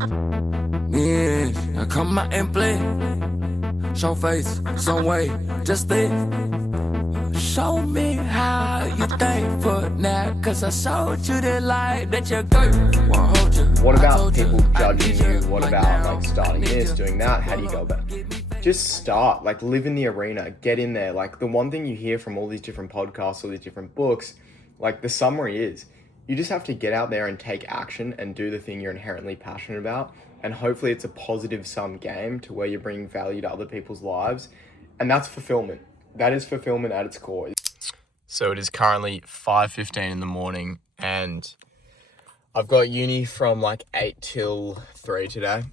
Yeah, I come out and play. Show face, some way, just think. Show me how you think for now, cause I showed you the light that you're good. What about people judging you? What about like starting this, doing that? How do you go about it? Just start, like live in the arena, get in there. Like the one thing you hear from all these different podcasts, all these different books, like the summary is, you just have to get out there and take action and do the thing you're inherently passionate about. And hopefully it's a positive sum game to where you're bringing value to other people's lives. And that's fulfillment. That is fulfillment at its core. So it is currently 5:15 in the morning and I've got uni from like 8 till 3 today.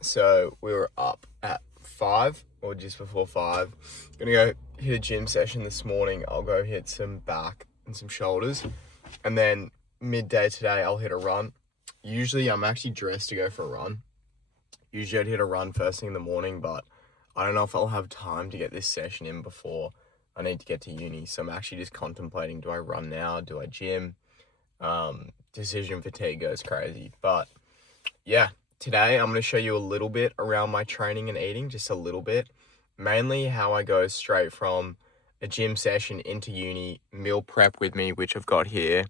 So we were up at 5 or just before 5. Gonna go hit a gym session this morning. I'll go hit some back and some shoulders. And then midday today, I'll hit a run. Usually I'm actually dressed to go for a run. Usually I'd hit a run first thing in the morning, but I don't know if I'll have time to get this session in before I need to get to uni. So I'm actually just contemplating, do I run now? Do I gym? Decision fatigue goes crazy. But yeah, today I'm going to show you a little bit around my training and eating, just a little bit. Mainly how I go straight from a gym session into uni, meal prep with me, which I've got here,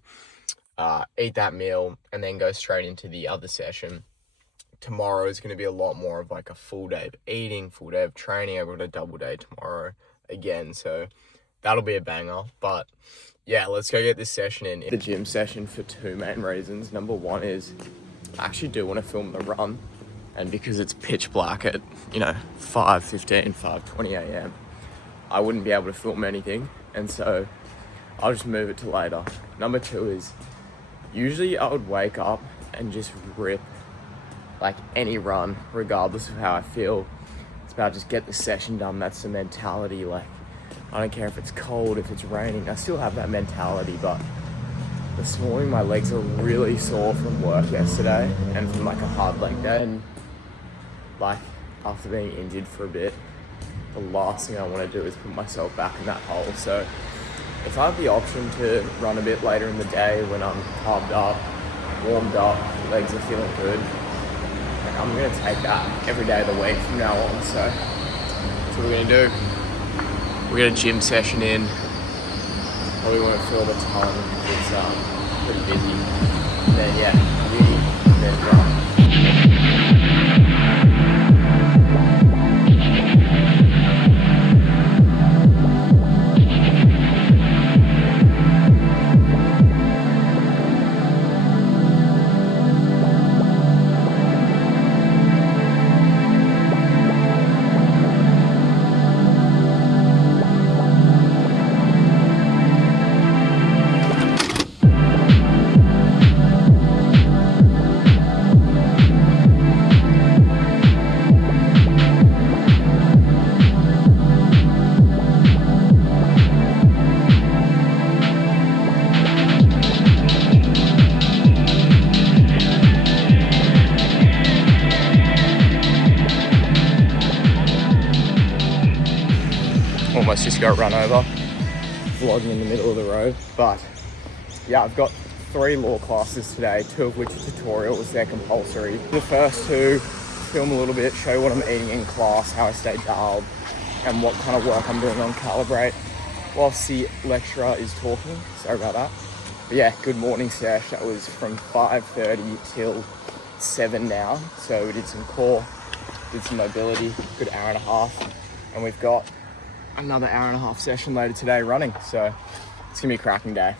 eat that meal, and then go straight into the other session. Tomorrow is going to be a lot more of like a full day of eating, full day of training. I've got a double day tomorrow again, so that'll be a banger. But yeah, let's go get this session in. The gym session for two main reasons. Number one is I actually do want to film the run, and because it's pitch black at 5:15, 5:20 a.m, I wouldn't be able to film anything, and so I'll just move it to later. Number two is usually I would wake up and just rip like any run, regardless of how I feel. It's about just get the session done. That's the mentality. Like, I don't care if it's cold, if it's raining, I still have that mentality. But this morning my legs are really sore from work yesterday and from like a hard leg day. And like after being injured for a bit, the last thing I want to do is put myself back in that hole. So if I have the option to run a bit later in the day when I'm carved up, warmed up, legs are feeling good, I'm going to take that every day of the week from now on. So that's what we're going to do. We're going to gym session in. Probably won't fill the ton because it's pretty busy. And then yeah, uni, and then run. Almost just got run over, vlogging in the middle of the road. But yeah, I've got 3 law classes today, 2 of which are tutorials. They're compulsory. The first 2, film a little bit, show you what I'm eating in class, how I stay dialed, and what kind of work I'm doing on CALIBRATE whilst the lecturer is talking. Sorry about that. But yeah, good morning sesh. That was from 5:30 till 7 now. So we did some core, did some mobility, good hour and a half, and we've got another hour and a half session later today running. So it's gonna be a cracking day.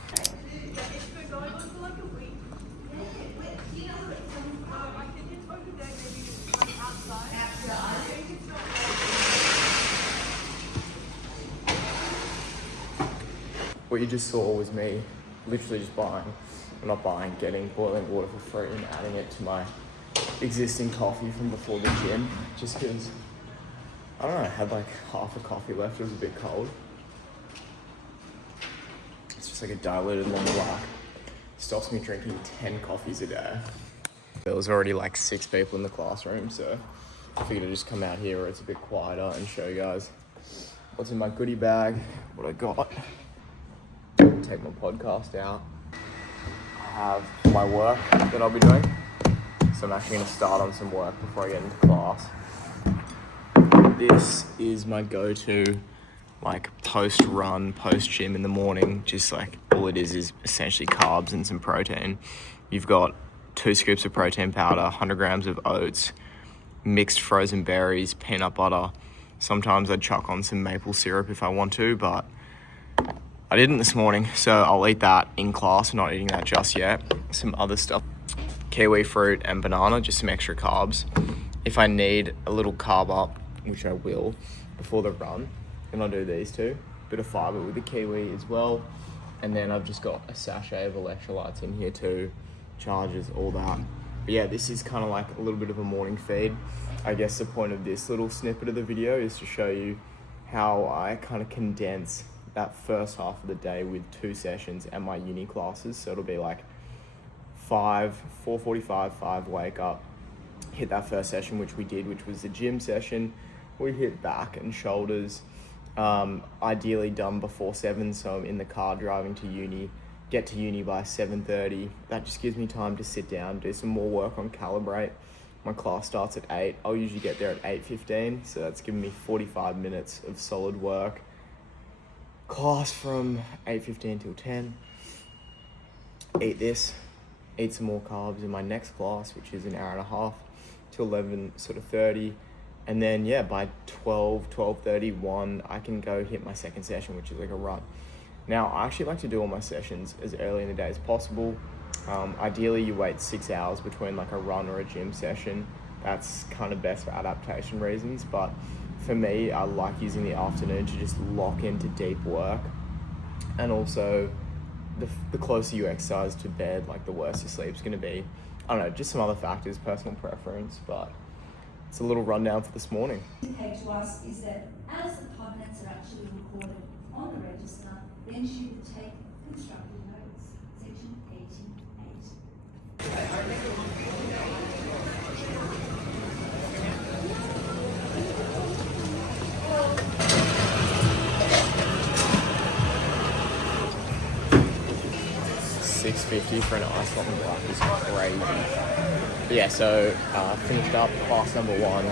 What you just saw was me literally just getting boiling water for free and adding it to my existing coffee from before the gym, just because I don't know, I had like half a coffee left. It was a bit cold. It's just like a diluted long black. Stops me drinking 10 coffees a day. There was already like 6 people in the classroom, so I figured I'd just come out here where it's a bit quieter and show you guys what's in my goodie bag, what I got. Take my podcast out. I have my work that I'll be doing. So I'm actually going to start on some work before I get into class. This is my go-to, like, post-run, post-gym in the morning. Just like, all it is essentially carbs and some protein. You've got 2 scoops of protein powder, 100 grams of oats, mixed frozen berries, peanut butter. Sometimes I'd chuck on some maple syrup if I want to, but I didn't this morning, so I'll eat that in class. I'm not eating that just yet. Some other stuff, kiwi fruit and banana, just some extra carbs. If I need a little carb up, which I will, before the run, then I'll do these two. Bit of fiber with the kiwi as well. And then I've just got a sachet of electrolytes in here too, charges, all that. But yeah, this is kind of like a little bit of a morning feed. I guess the point of this little snippet of the video is to show you how I kind of condense that first half of the day with 2 sessions and my uni classes. So it'll be like 4:45, 5, wake up, hit that first session, which we did, which was the gym session. We hit back and shoulders, ideally done before 7, so I'm in the car driving to uni, get to uni by 7:30. That just gives me time to sit down, do some more work on CALIBRATE. My class starts at 8. I'll usually get there at 8:15, so that's giving me 45 minutes of solid work. Class from 8:15 till 10. Eat this, eat some more carbs in my next class, which is an hour and a half to 11, sort of 30. And then, yeah, by 12:30, 1, I can go hit my second session, which is like a run. Now, I actually like to do all my sessions as early in the day as possible. Ideally, you wait 6 hours between like a run or a gym session. That's kind of best for adaptation reasons. But for me, I like using the afternoon to just lock into deep work. And also, the closer you exercise to bed, like the worse your sleep's going to be. I don't know, just some other factors, personal preference, but it's a little rundown for this morning. Indicate to us is that as the pod notes are actually recorded on the register, then she would take constructive notes. Section 88. $6.50 for an ice hot and black is crazy. But yeah, so finished up class number 1.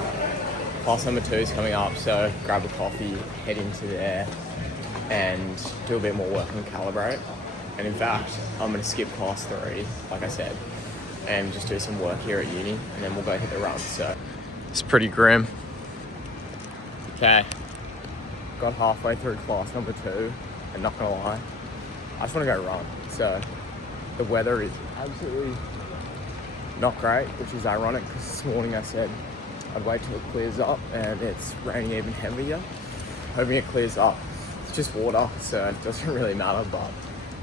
Class number 2 is coming up, so grab a coffee, head into there, and do a bit more work on CALIBRATE. And in fact, I'm going to skip class 3, like I said, and just do some work here at uni, and then we'll go hit the run. So it's pretty grim. Okay, got halfway through class number 2, and not gonna lie, I just want to go run. So the weather is absolutely not great, which is ironic because this morning I said I'd wait till it clears up, and it's raining even heavier. Hoping it clears up. It's just water, so it doesn't really matter, but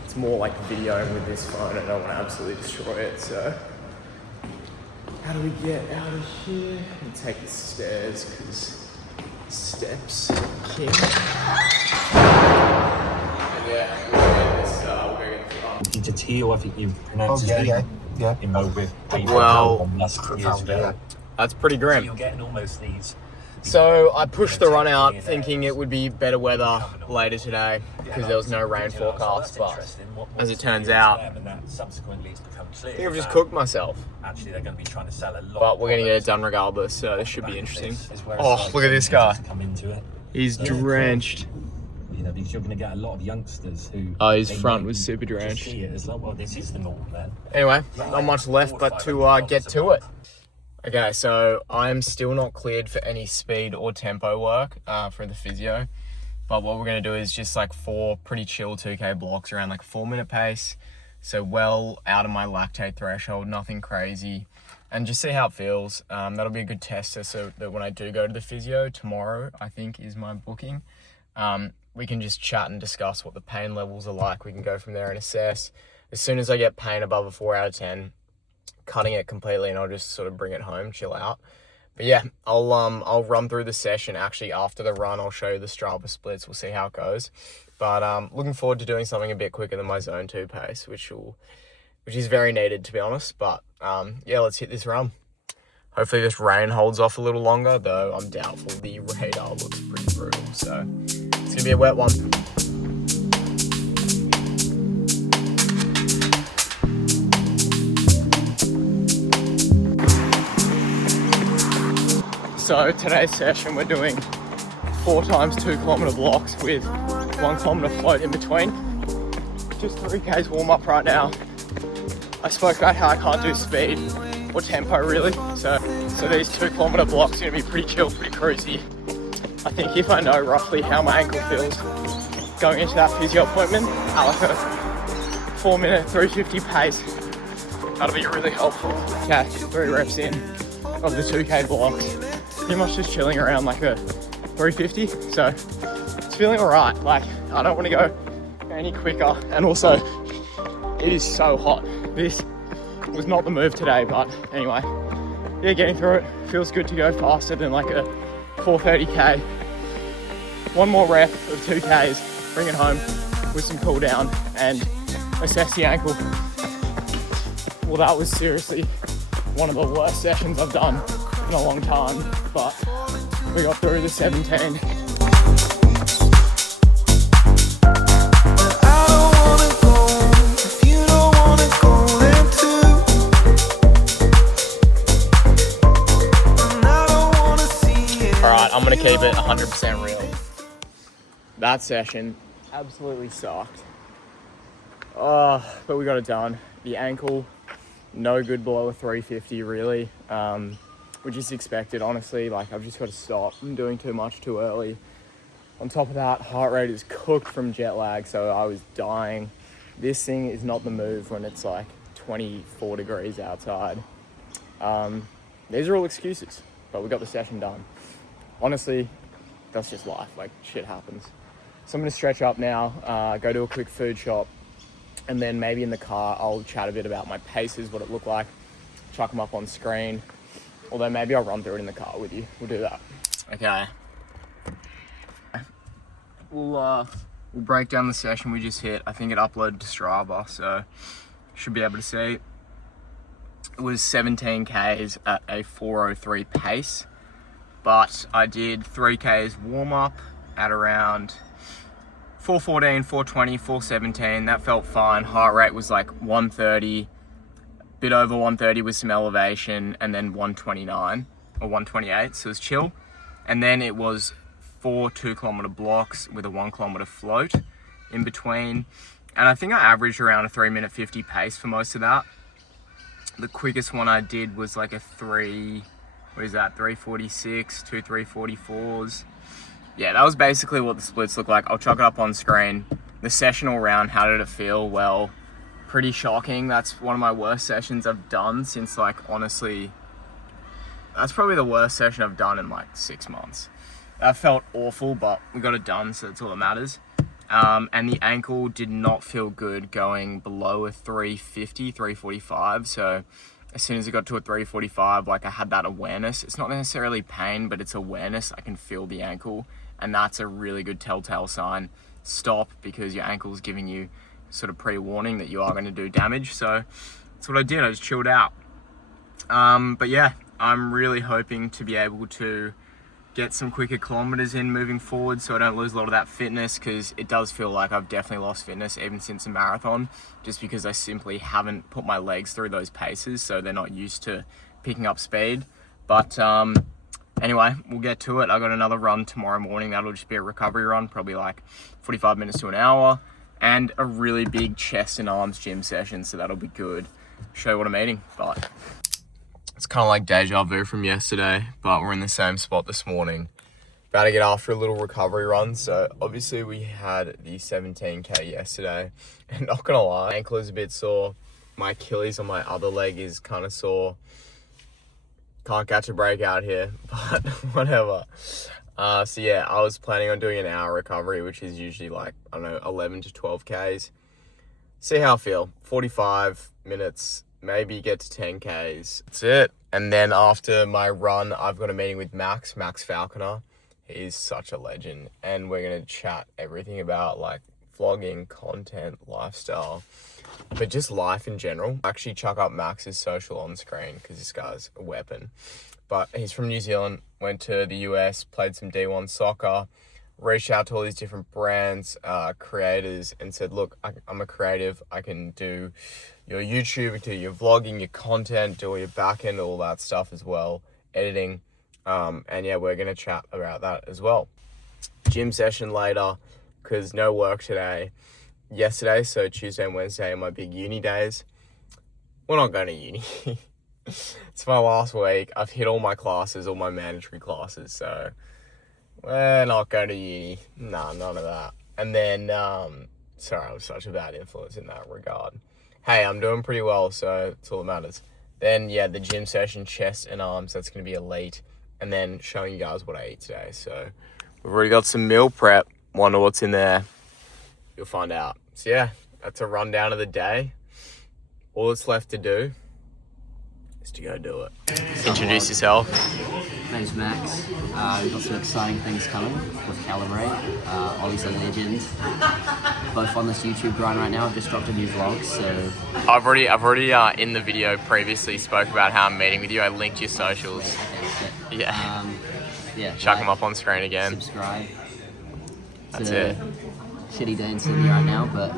it's more like videoing with this phone. I don't want to absolutely destroy it, so how do we get out of here? And take the stairs, because steps king. Yeah, we'll go get this run. It's a T, or I think you pronounce it. Yeah. In mode with Well, that's pretty grim. So you're getting almost these. So I pushed the run out thinking it would be better weather later today because there was no rain forecast, but as it turns out, I think I've just cooked myself. Actually, they're going to be trying to sell a lot. But we're going to get it done regardless, so this should be interesting. Oh, look at this guy. He's drenched. You know, because you're going to get a lot of youngsters who... Oh, his front was super drenched. Well, this is the norm then. Anyway, not much left but to get to it. Okay, so I'm still not cleared for any speed or tempo work for the physio. But what we're going to do is just like 4 pretty chill 2K blocks around like a 4-minute pace. So well out of my lactate threshold, nothing crazy. And just see how it feels. That'll be a good tester so that when I do go to the physio tomorrow, I think is my booking. We can just chat and discuss what the pain levels are like. We can go from there and assess. As soon as I get pain above a 4 out of 10, cutting it completely, and I'll just sort of bring it home, chill out. But yeah, I'll run through the session. Actually, after the run, I'll show you the Strava splits. We'll see how it goes. But looking forward to doing something a bit quicker than my zone 2 pace, which is very needed, to be honest. But yeah, let's hit this run. Hopefully this rain holds off a little longer, though I'm doubtful. The radar looks pretty brutal, so it's gonna be a wet one. So today's session, we're doing 4 times 2 kilometer blocks with 1 kilometer float in between. Just 3Ks warm up right now. I spoke about how I can't do speed or tempo really. So these 2 kilometer blocks are gonna be pretty chill, pretty cruisy. I think if I know roughly how my ankle feels going into that physio appointment, at like a 4-minute 350 pace, that'll be really helpful. Okay, 3 reps in of the 2K blocks. Pretty much just chilling around like a 350, so it's feeling alright. Like, I don't want to go any quicker, and also it is so hot. This was not the move today, but anyway, yeah, getting through it. Feels good to go faster than like a 430k. 1 more rep of 2Ks, bring it home with some cool down and assess the ankle. Well, that was seriously one of the worst sessions I've done in a long time, but we got through the 17. Alright, I'm gonna keep it 100% real. That session absolutely sucked. But we got it done. The ankle, no good below a 350 really, which is expected, honestly. Like, I've just got to stop. I'm doing too much too early. On top of that, heart rate is cooked from jet lag, so I was dying. This thing is not the move when it's like 24 degrees outside. These are all excuses, but we got the session done. Honestly, that's just life, like shit happens. So I'm gonna stretch up now, go to a quick food shop, and then maybe in the car, I'll chat a bit about my paces, what it looked like, chuck them up on screen. Although maybe I'll run through it in the car with you. We'll do that. Okay. We'll break down the session we just hit. I think it uploaded to Strava, so should be able to see. It was 17 Ks at a 4:03 pace, but I did 3 Ks warm up at around 4:14, 4:20, 4:17. That felt fine. Heart rate was like 130. Bit over 130 with some elevation, and then 129 or 128, so it was chill. And then it was 4 2-kilometer blocks with a 1 kilometer float in between, and I think I averaged around a 3-minute 50 pace for most of that. The quickest one I did was like a 346, 2 344s. Yeah, that was basically what the splits look like. I'll chuck it up on screen. The session all round, how did it feel? Well, pretty shocking. That's one of my worst sessions I've done since, like, honestly, that's probably the worst session I've done in like 6 months. That felt awful, but we got it done, so that's all that matters. And the ankle did not feel good going below a 350, 345. So as soon as it got to a 345, like, I had that awareness. It's not necessarily pain, but it's awareness. I can feel the ankle, and that's a really good telltale sign. Stop, because your ankle's giving you sort of pre-warning that you are going to do damage. So that's what I did. I just chilled out. But yeah, I'm really hoping to be able to get some quicker kilometers in moving forward, so I don't lose a lot of that fitness, because it does feel like I've definitely lost fitness even since a marathon, just because I simply haven't put my legs through those paces, so they're not used to picking up speed. But anyway, we'll get to it. I got another run tomorrow morning. That'll just be a recovery run, probably like 45 minutes to an hour, and a really big chest and arms gym session, so that'll be good. Show you what I'm eating, but it's kind of like deja vu from yesterday, but we're in the same spot this morning. About to get after a little recovery run. So obviously we had the 17K yesterday, and not gonna lie, ankle is a bit sore. My Achilles on my other leg is kind of sore. Can't catch a break out here, but whatever. So yeah, I was planning on doing an hour recovery, which is usually like, I don't know, 11 to 12 Ks. See how I feel. 45 minutes, maybe get to 10 Ks. That's it. And then after my run, I've got a meeting with Max Falconer. He's such a legend. And we're going to chat everything about like vlogging, content, lifestyle, but just life in general. Actually chuck up Max's social on screen because this guy's a weapon. But he's from New Zealand, went to the US, played some D1 soccer, reached out to all these different brands, creators, and said, look, I'm a creative. I can do your YouTube, do your vlogging, your content, do all your back end, all that stuff as well, editing. And yeah, we're gonna chat about that as well. Gym session later, because no work today. Yesterday, so Tuesday and Wednesday are my big uni days. We're not going to uni. It's my last week. I've hit all my classes, all my mandatory classes, so we're not going to uni. Nah, none of that. And then, sorry, I'm such a bad influence in that regard. Hey, I'm doing pretty well, so it's all that matters. Then, yeah, the gym session, chest and arms, that's going to be elite. And then showing you guys what I eat today. So we've already got some meal prep. Wonder what's in there. You'll find out. So yeah, that's a rundown of the day. All that's left to do is to go do it. Introduce yourself. My name's Max. We've got some exciting things coming with CALIBRATE. OLI'S a legend. Both on this YouTube grind right now. I've just dropped a new vlog, so... I've already in the video previously spoke about how I'm meeting with you. I linked your socials. Okay, Yeah. Yeah. Chuck them up on screen again. Subscribe. That's it. Shitty day in Sydney right now, but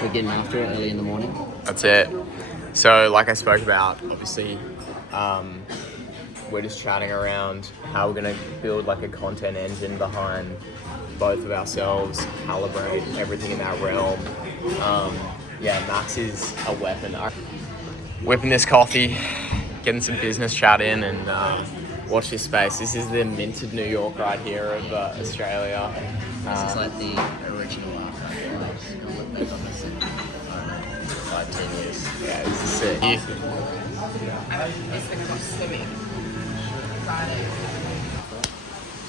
we're getting after it early in the morning. That's it. So like I spoke about, obviously, we're just chatting around how we're going to build like a content engine behind both of ourselves, calibrate everything in that realm. Yeah, Max is a weapon. Whipping this coffee, getting some business chat in, and watch this space. This is the minted New York right here of Australia. This is like the original art. I'm just gonna look back on this in 5-10 years. Yeah, this is sick.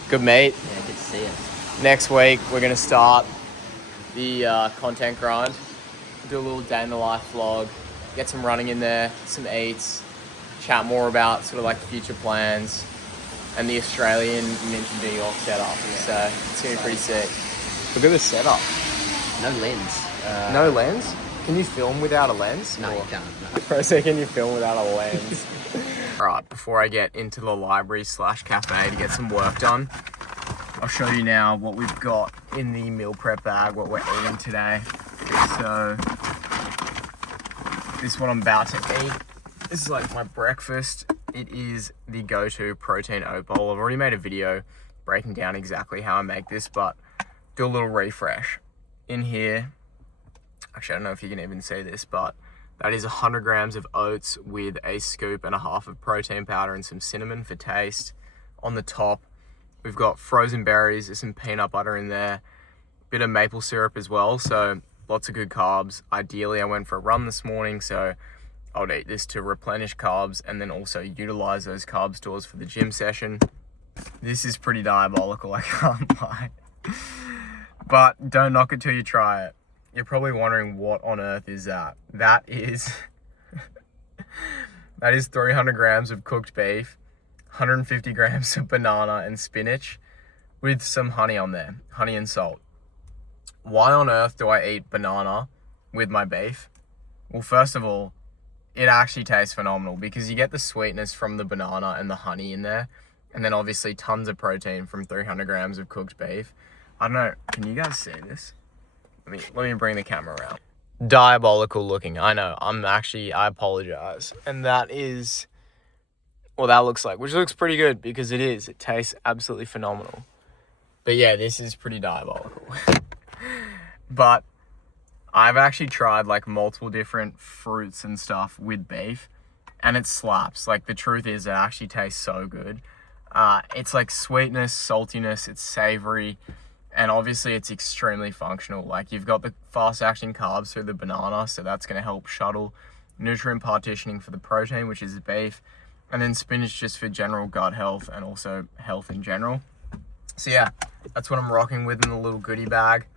Good mate. Yeah, good to see you. Next week we're gonna start the content grind. Do a little day in the life vlog. Get some running in there, some eats. Chat more about sort of like future plans and the Australian minted New York setup. So it's gonna be pretty sick. Look at the setup. No lens. No lens? Can you film without a lens? No, Or- you can't. No. For a second you film without a lens. Alright, before I get into the library/cafe to get some work done, I'll show you now what we've got in the meal prep bag, what we're eating today. So, this is what I'm about to eat. This is like my breakfast. It is the go-to protein oat bowl. I've already made a video breaking down exactly how I make this, but do a little refresh. In here, actually I don't know if you can even see this, but that is 100 grams of oats with a scoop and a half of protein powder and some cinnamon for taste. On the top, we've got frozen berries, there's some peanut butter in there, bit of maple syrup as well, so lots of good carbs. Ideally, I went for a run this morning, so I would eat this to replenish carbs and then also utilize those carb stores for the gym session. This is pretty diabolical, I can't lie. But don't knock it till you try it. You're probably wondering what on earth is that. That is 300 grams of cooked beef, 150 grams of banana and spinach with some honey on there, honey and salt. Why on earth do I eat banana with my beef? Well, first of all, it actually tastes phenomenal because you get the sweetness from the banana and the honey in there, and then obviously tons of protein from 300 grams of cooked beef. I don't know, can you guys see this? Let me bring the camera around. Diabolical looking, I know. I apologize. And that is what that looks like, which looks pretty good because it is. It tastes absolutely phenomenal. But yeah, this is pretty diabolical. But I've actually tried like multiple different fruits and stuff with beef, and it slaps. Like the truth is, it actually tastes so good. It's like sweetness, saltiness, it's savory. And obviously it's extremely functional. Like you've got the fast acting carbs through the banana, so that's going to help shuttle nutrient partitioning for the protein, which is the beef. And then spinach just for general gut health and also health in general. So yeah, that's what I'm rocking with in the little goodie bag.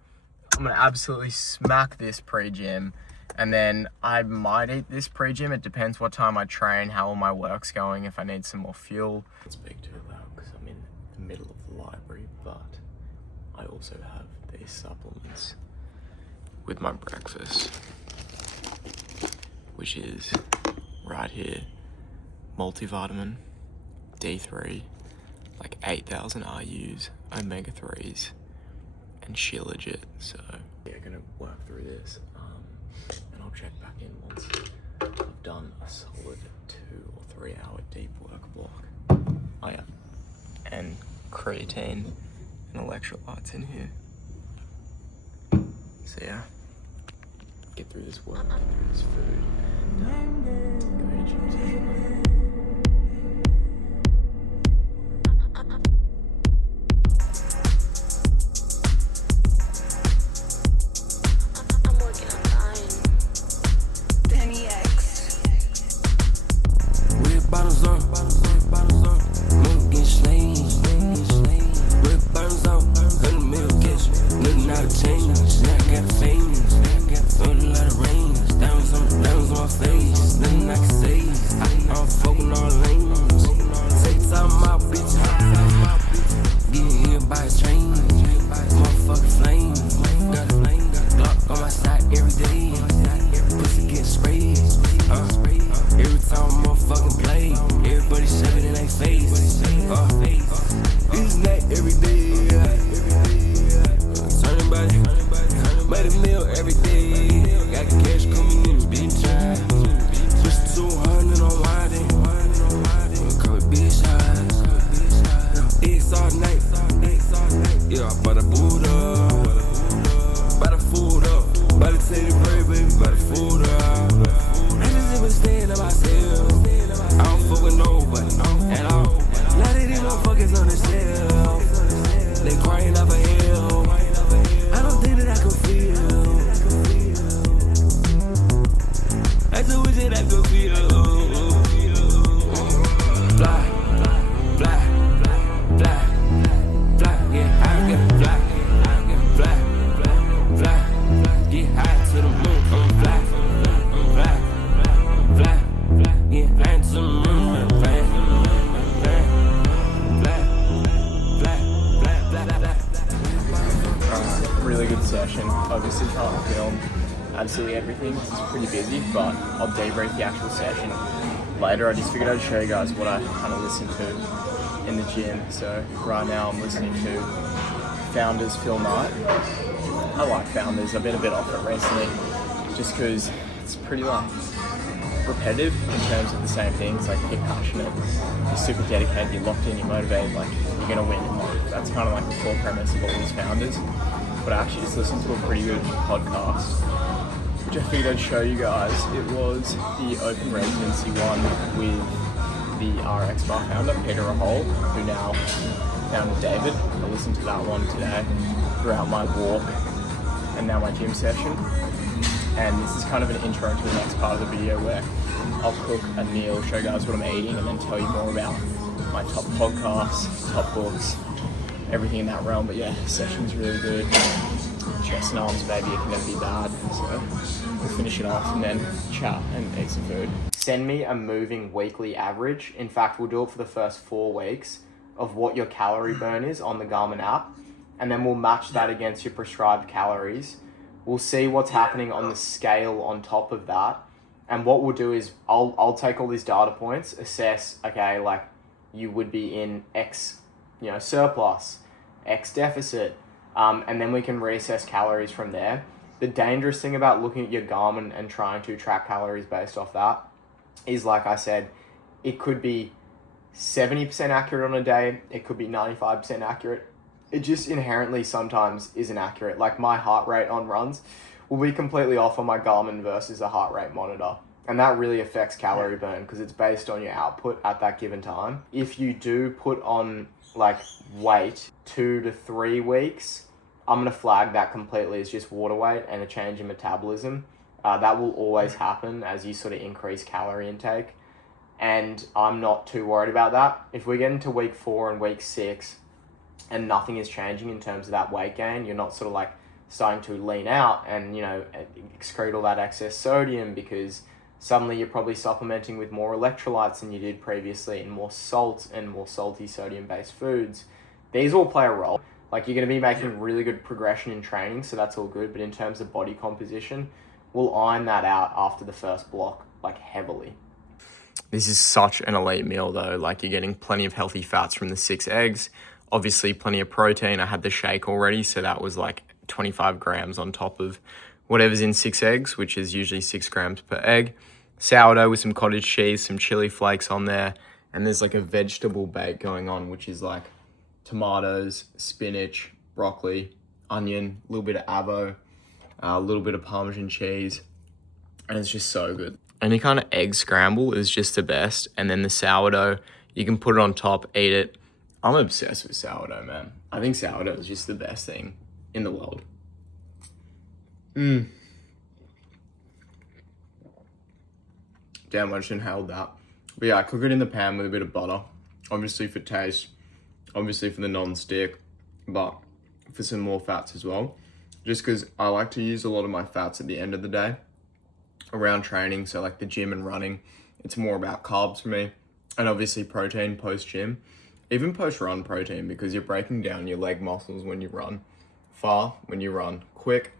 I'm going to absolutely smack this pre-gym. And then I might eat this pre-gym. It depends what time I train, how all my work's going, if I need some more fuel. Don't speak too loud because I'm in the middle of the library, but I also have these supplements with my breakfast, which is right here, multivitamin, D3, like 8,000 RUs, omega-3s, and Shilajit. So yeah, gonna work through this, and I'll check back in once I've done a solid 2 or 3 hour deep work block. Oh yeah, and creatine and electrolytes in here. So yeah, get through this work, get through this food, and go to gym session. Really good session. Obviously can't film absolutely everything, it's pretty busy, but I'll debrief the actual session later. I just figured I'd show you guys what I kind of listen to in the gym. So right now I'm listening to Founders Phil Knight. I like Founders, I've been a bit off it recently just because it's pretty like repetitive in terms of the same things, like you're passionate, you're super dedicated, you're locked in, you're motivated, like you're gonna win in life. That's kind of like the core premise of all these Founders. But I actually just listened to a pretty good podcast, which I figured I'd show you guys. It was the Open Residency one with the RX Bar founder, Peter Rahol, who now founded David. I listened to that one today throughout my walk and now my gym session. And this is kind of an intro to the next part of the video where I'll cook a meal, show you guys what I'm eating, and then tell you more about my top podcasts, top books, everything in that realm. But yeah, session's really good. Chest and arms, baby, it can never be bad. So we'll finish it off and then chat and eat some food. Send me a moving weekly average. In fact, we'll do it for the first 4 weeks of what your calorie burn is on the Garmin app. And then we'll match that against your prescribed calories. We'll see what's happening on the scale on top of that. And what we'll do is I'll take all these data points, assess, okay, like you would be in X, surplus, X deficit, and then we can reassess calories from there. The dangerous thing about looking at your Garmin and trying to track calories based off that is, like I said, it could be 70% accurate on a day, it could be 95% accurate. It just inherently sometimes isn't accurate. Like my heart rate on runs will be completely off on my Garmin versus a heart rate monitor. And that really affects calorie burn because it's based on your output at that given time. If you do put on like weight 2 to 3 weeks, I'm going to flag that completely as just water weight and a change in metabolism. That will always happen as you sort of increase calorie intake. And I'm not too worried about that. If we get into week 4 and week 6 and nothing is changing in terms of that weight gain, you're not sort of like starting to lean out and, excrete all that excess sodium because suddenly you're probably supplementing with more electrolytes than you did previously and more salt and more salty sodium-based foods. These all play a role. Like you're going to be making really good progression in training, so that's all good. But in terms of body composition, we'll iron that out after the first block, like heavily. This is such an elite meal though. Like you're getting plenty of healthy fats from the 6 eggs, obviously plenty of protein. I had the shake already, so that was like 25 grams on top of whatever's in 6 eggs, which is usually 6 grams per egg. Sourdough with some cottage cheese, some chili flakes on there, and there's like a vegetable bake going on, which is like tomatoes, spinach, broccoli, onion, a little bit of avo, a little bit of Parmesan cheese, and it's just so good. Any kind of egg scramble is just the best, and then the sourdough, you can put it on top, eat it. I'm obsessed with sourdough, man. I think sourdough is just the best thing in the world. Damn, I just inhaled that. But yeah, I cook it in the pan with a bit of butter, obviously for taste, obviously for the non-stick, but for some more fats as well. Just because I like to use a lot of my fats at the end of the day around training. So like the gym and running, it's more about carbs for me. And obviously protein post-gym, even post-run protein, because you're breaking down your leg muscles when you run far, when you run quick.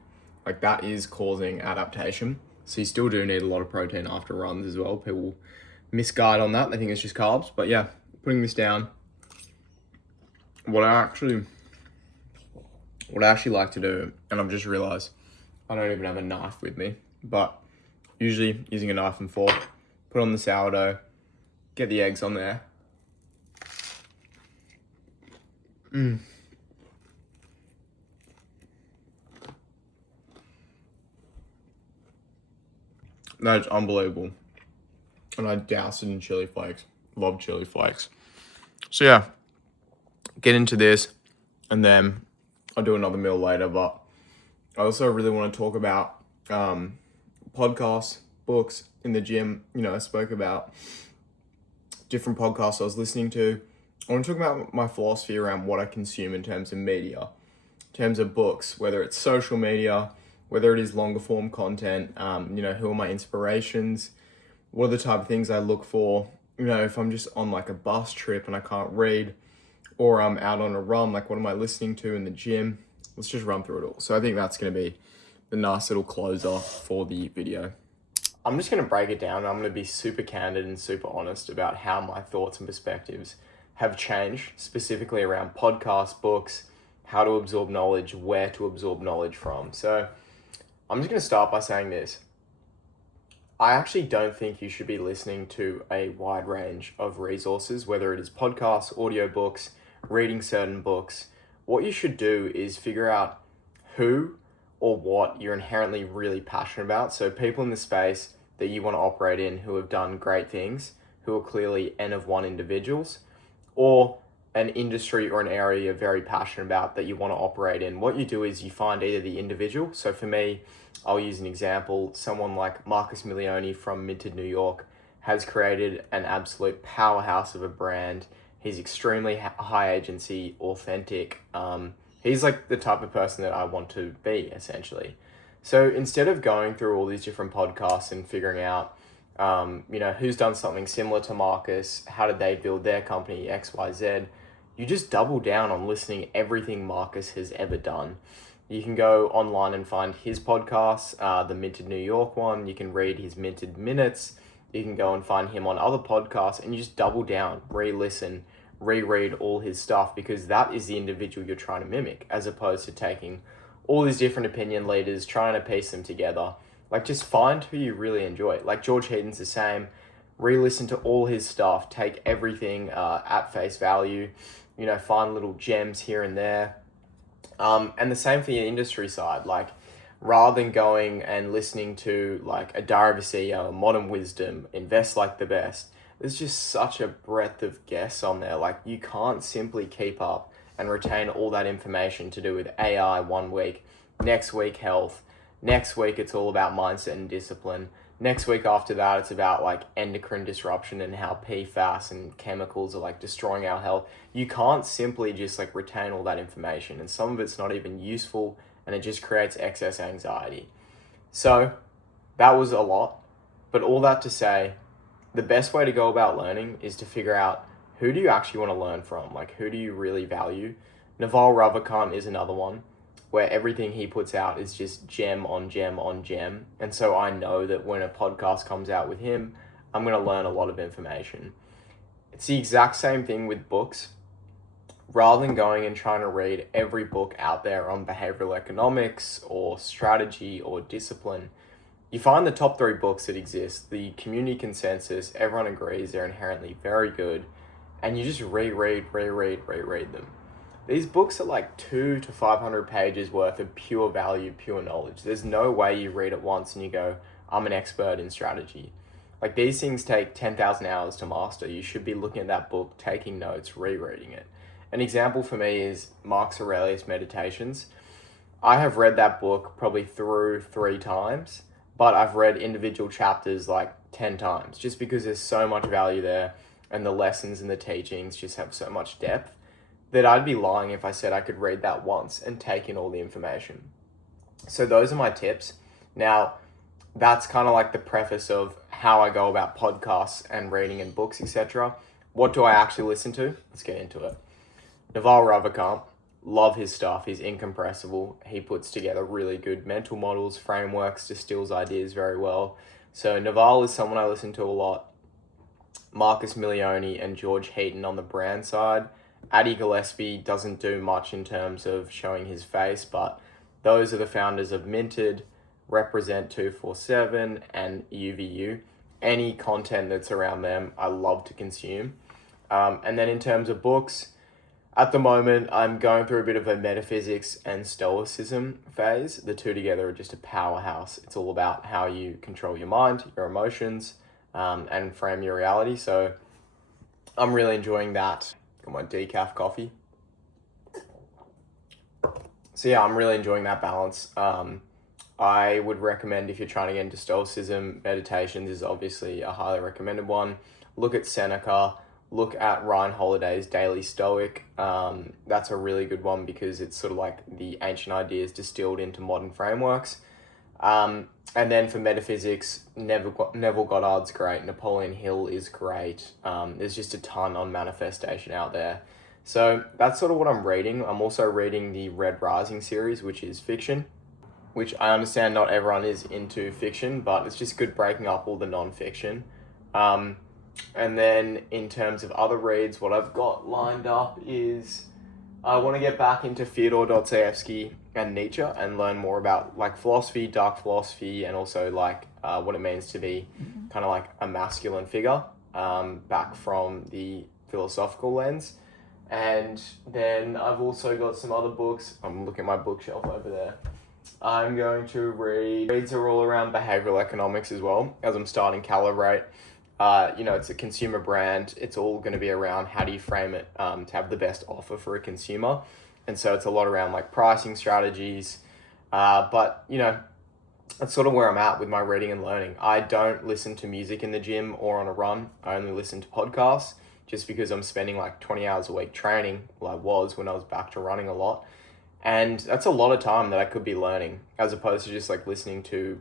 Like that is causing adaptation. So you still do need a lot of protein after runs as well. People misguide on that. They think it's just carbs. But yeah, putting this down, what I actually like to do, and I've just realized I don't even have a knife with me, but usually using a knife and fork, put on the sourdough, get the eggs on there. That's unbelievable. And I douse it in chili flakes. Love chili flakes. So yeah, get into this, and then I'll do another meal later. But I also really want to talk about podcasts, books in the gym. You know, I spoke about different podcasts I was listening to. I want to talk about my philosophy around what I consume in terms of media, in terms of books, whether it's social media, whether it is longer form content, you know, who are my inspirations, what are the type of things I look for, you know, if I'm just on like a bus trip and I can't read, or I'm out on a run, like what am I listening to in the gym? Let's just run through it all. So I think that's going to be the nice little closer for the video. I'm just going to break it down. I'm going to be super candid and super honest about how my thoughts and perspectives have changed, specifically around podcasts, books, how to absorb knowledge, where to absorb knowledge from. So I'm just going to start by saying this. I actually don't think you should be listening to a wide range of resources, whether it is podcasts, audiobooks, reading certain books. What you should do is figure out who or what you're inherently really passionate about. So people in the space that you want to operate in who have done great things, who are clearly N of one individuals, or an industry or an area you're very passionate about that you want to operate in. What you do is you find either the individual. So for me, I'll use an example. Someone like Marcus Milioni from Minted New York has created an absolute powerhouse of a brand. He's extremely high agency, authentic. He's like the type of person that I want to be, essentially. So instead of going through all these different podcasts and figuring out, you know, who's done something similar to Marcus, how did they build their company, XYZ, you just double down on listening everything Marcus has ever done. You can go online and find his podcasts, the Minted New York one. You can read his Minted Minutes. You can go and find him on other podcasts, and you just double down, re-listen, reread all his stuff, because that is the individual you're trying to mimic, as opposed to taking all these different opinion leaders, trying to piece them together. Like, just find who you really enjoy. Like George Heaton's the same. Re-listen to all his stuff. Take everything at face value. You know, find little gems here and there. And the same for the industry side. Like, rather than going and listening to like a Diary CEO, Modern Wisdom, Invest Like the Best, there's just such a breadth of guests on there. Like, you can't simply keep up and retain all that information to do with AI one week, next week health, next week it's all about mindset and discipline, next week after that it's about like endocrine disruption and how PFAS and chemicals are like destroying our health. You can't simply just like retain all that information, and some of it's not even useful, and it just creates excess anxiety. So that was a lot, but all that to say, the best way to go about learning is to figure out who do you actually want to learn from? Like, who do you really value? Naval Ravikant is another one where everything he puts out is just gem on gem on gem. And so I know that when a podcast comes out with him, I'm going to learn a lot of information. It's the exact same thing with books. Rather than going and trying to read every book out there on behavioral economics or strategy or discipline, you find the top 3 books that exist, the community consensus, everyone agrees they're inherently very good, and you just reread them. These books are like 200 to 500 pages worth of pure value, pure knowledge. There's no way you read it once and you go, I'm an expert in strategy. Like, these things take 10,000 hours to master. You should be looking at that book, taking notes, rereading it. An example for me is Marcus Aurelius Meditations. I have read that book probably through 3 times, but I've read individual chapters like 10 times, just because there's so much value there and the lessons and the teachings just have so much depth that I'd be lying if I said I could read that once and take in all the information. So those are my tips. Now, that's kind of like the preface of how I go about podcasts and reading and books, etc. What do I actually listen to? Let's get into it. Naval Ravikant, love his stuff. He's incompressible. He puts together really good mental models, frameworks, distills ideas very well. So Naval is someone I listen to a lot. Marcus Milioni and George Heaton on the brand side. Adi Gillespie doesn't do much in terms of showing his face, but those are the founders of Minted, Represent 247, and UVU. Any content that's around them, I love to consume. And then in terms of books, at the moment, I'm going through a bit of a metaphysics and stoicism phase. The two together are just a powerhouse. It's all about how you control your mind, your emotions, and frame your reality. So I'm really enjoying that. Got my decaf coffee. So yeah, I'm really enjoying that balance. I would recommend, if you're trying to get into stoicism, meditations is obviously a highly recommended one. Look at Seneca. Look at Ryan Holiday's Daily Stoic. That's a really good one because it's sort of like the ancient ideas distilled into modern frameworks. And then for metaphysics, Neville Goddard's great. Napoleon Hill is great. There's just a ton on manifestation out there. So that's sort of what I'm reading. I'm also reading the Red Rising series, which is fiction, which I understand not everyone is into fiction, but it's just good breaking up all the non-fiction. And then in terms of other reads, what I've got lined up is I want to get back into Fyodor Dostoevsky and Nietzsche and learn more about like philosophy, dark philosophy, and also like what it means to be kind of like a masculine figure, back from the philosophical lens. And then I've also got some other books. I'm looking at my bookshelf over there. I'm going to read. Reads are all around behavioral economics as well, as I'm starting Calibrate. It's a consumer brand. It's all going to be around how do you frame it to have the best offer for a consumer. And so it's a lot around like pricing strategies. But that's sort of where I'm at with my reading and learning. I don't listen to music in the gym or on a run. I only listen to podcasts just because I'm spending like 20 hours a week training. Well, I was when I was back to running a lot. And that's a lot of time that I could be learning as opposed to just like listening to,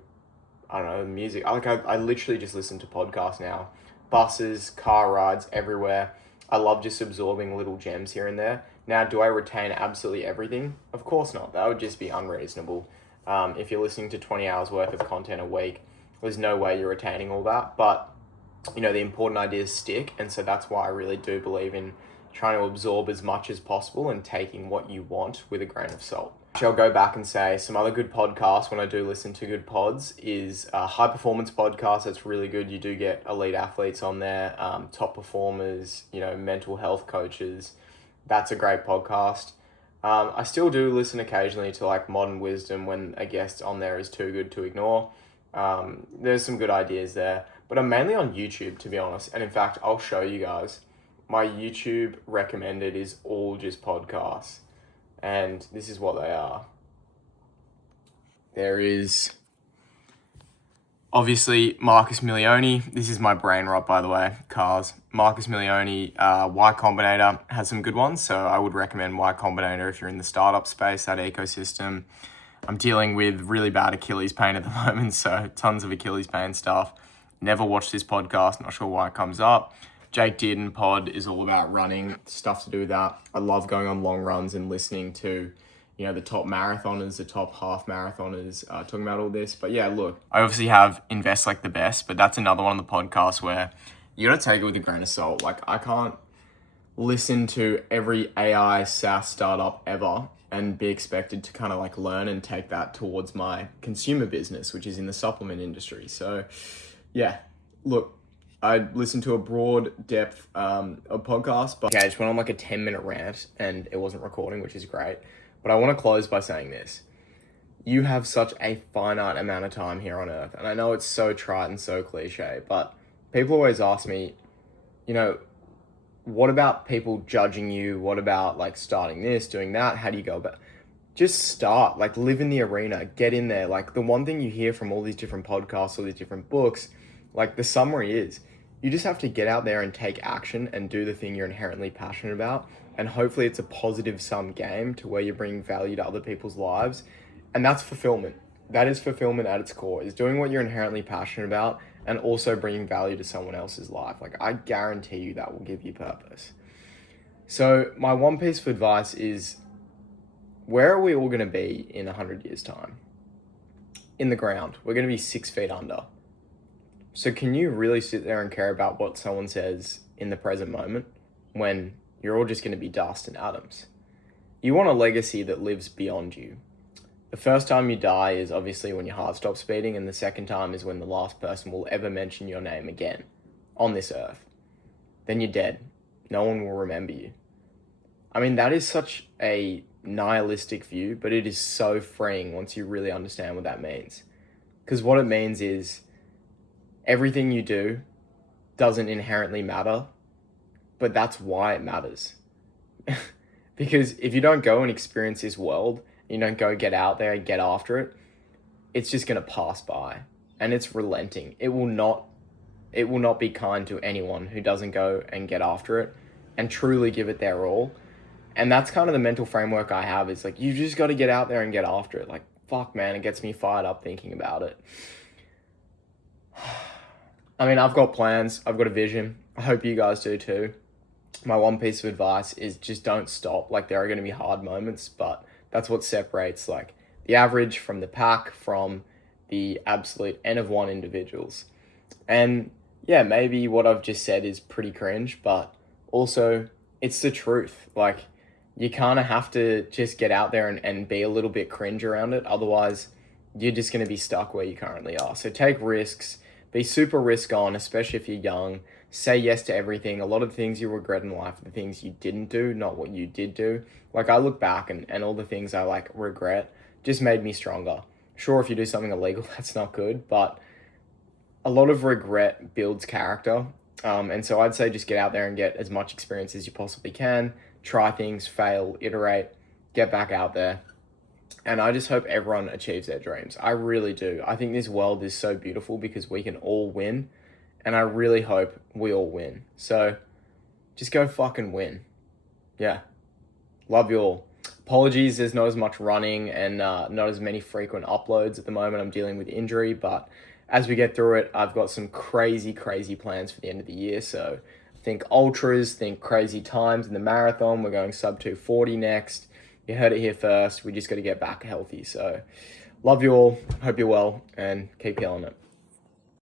I don't know, music. I literally just listen to podcasts now. Buses, car rides, everywhere. I love just absorbing little gems here and there. Now, do I retain absolutely everything? Of course not. That would just be unreasonable. If you're listening to 20 hours worth of content a week, there's no way you're retaining all that. But, the important ideas stick. And so that's why I really do believe in trying to absorb as much as possible and taking what you want with a grain of salt. I'll go back and say some other good podcasts when I do listen to good pods is a high performance podcast. That's really good. You do get elite athletes on there, top performers, mental health coaches. That's a great podcast. I still do listen occasionally to like Modern Wisdom when a guest on there is too good to ignore. There's some good ideas there, but I'm mainly on YouTube, to be honest. And in fact, I'll show you guys. My YouTube recommended is all just podcasts. And this is what they are. There is obviously Marcus Milioni. This is my brain rot, by the way, cars. Marcus Milioni, Y Combinator has some good ones. So I would recommend Y Combinator if you're in the startup space, that ecosystem. I'm dealing with really bad Achilles pain at the moment, so tons of Achilles pain stuff. Never watched this podcast, not sure why it comes up. Jake Dearden pod is all about running, stuff to do with that. I love going on long runs and listening to, the top marathoners, the top half marathoners talking about all this. But yeah, look, I obviously have Invest Like the Best, but that's another one of the podcasts where you got to take it with a grain of salt. Like, I can't listen to every AI SaaS startup ever and be expected to kind of like learn and take that towards my consumer business, which is in the supplement industry. So yeah, look, I listened to a broad depth of podcast, but okay, I just went on like a 10-minute rant and it wasn't recording, which is great. But I want to close by saying this. You have such a finite amount of time here on earth. And I know it's so trite and so cliche, but people always ask me, you know, what about people judging you? What about like starting this, doing that? How do you go about it? Just start, like live in the arena, get in there. Like the one thing you hear from all these different podcasts, all these different books, like the summary is you just have to get out there and take action and do the thing you're inherently passionate about. And hopefully it's a positive sum game to where you're bringing value to other people's lives. And that's fulfillment. That is fulfillment at its core, is doing what you're inherently passionate about and also bringing value to someone else's life. Like I guarantee you that will give you purpose. So my one piece of advice is, where are we all going to be in 100 years' time? In the ground. We're going to be 6 feet under. So can you really sit there and care about what someone says in the present moment when you're all just going to be dust and atoms? You want a legacy that lives beyond you. The first time you die is obviously when your heart stops beating, and the second time is when the last person will ever mention your name again on this earth. Then you're dead. No one will remember you. I mean, that is such a nihilistic view, but it is so freeing once you really understand what that means. Because what it means is everything you do doesn't inherently matter, but that's why it matters. Because if you don't go and experience this world, you don't go get out there and get after it, it's just going to pass by, and it's relenting. It will not be kind to anyone who doesn't go and get after it and truly give it their all. And that's kind of the mental framework I have, is like, you just got to get out there and get after it. Like, fuck, man, it gets me fired up thinking about it. I mean, I've got plans. I've got a vision. I hope you guys do too. My one piece of advice is just don't stop. Like, there are going to be hard moments, but that's what separates like the average from the pack, from the absolute N of one individuals. And yeah, maybe what I've just said is pretty cringe, but also it's the truth. Like, you kind of have to just get out there and be a little bit cringe around it. Otherwise, you're just going to be stuck where you currently are. So take risks, be super risk on, especially if you're young. Say yes to everything. A lot of the things you regret in life are the things you didn't do, not what you did do. Like, I look back and all the things I like regret just made me stronger. Sure, if you do something illegal, that's not good, but a lot of regret builds character. And so I'd say just get out there and get as much experience as you possibly can. Try things, fail, iterate, get back out there. And I just hope everyone achieves their dreams. I really do. I think this world is so beautiful because we can all win. And I really hope we all win. So just go fucking win. Yeah. Love you all. Apologies, there's not as much running and not as many frequent uploads at the moment. I'm dealing with injury, but as we get through it, I've got some crazy plans for the end of the year. So think ultras, think crazy times in the marathon. We're going sub 240 next. You heard it here first. We just got to get back healthy. So love you all. Hope you're well and keep killing it.